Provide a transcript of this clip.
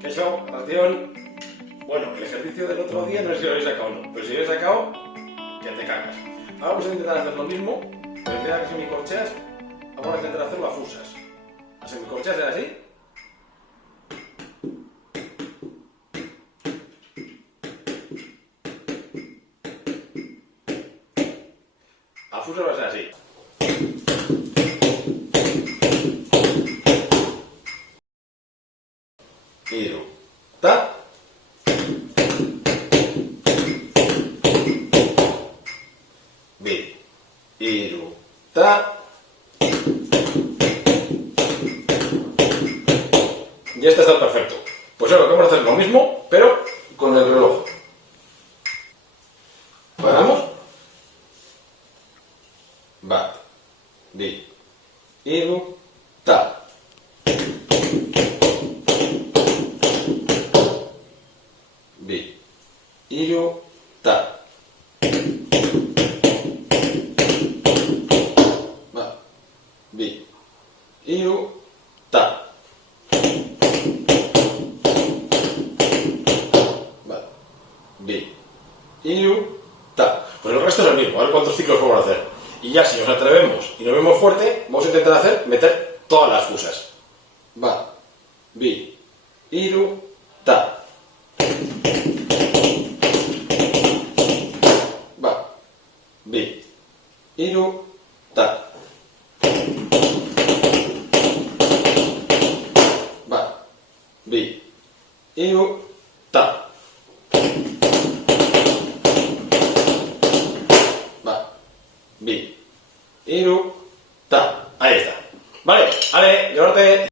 ¿Qué show? Atención. Bueno, el ejercicio del otro día no sé si lo habéis sacado o no, pero si lo habéis sacado, que te cagas. Ahora vamos a intentar hacer lo mismo, pero en vez de semicorcheas, vamos a intentar hacerlo a fusas. Las semicorcheas es así. A fusas va a ser así. Iru. Ta. Bi. Iru. Ta. Y este está perfecto. Pues ahora vamos a hacer lo mismo, pero con el reloj. Paramos. Bat. Bi. Iru. Ta. Bi. Iru. Ta. Bat. Bi. Iru. Ta. Bat. Bi. Iru. Ta. Pues el resto es el mismo. A ver cuántos ciclos podemos hacer. Y ya si nos atrevemos y nos vemos fuerte, vamos a intentar meter todas las fusas. Bat. Bi. Iru. Ta. Bat. Bi. Iru. Ta. Bat. Bi. Iru. Ta. Bat. Bi. Iru. Ta. Ahí está. Vale, Ale, llevarte.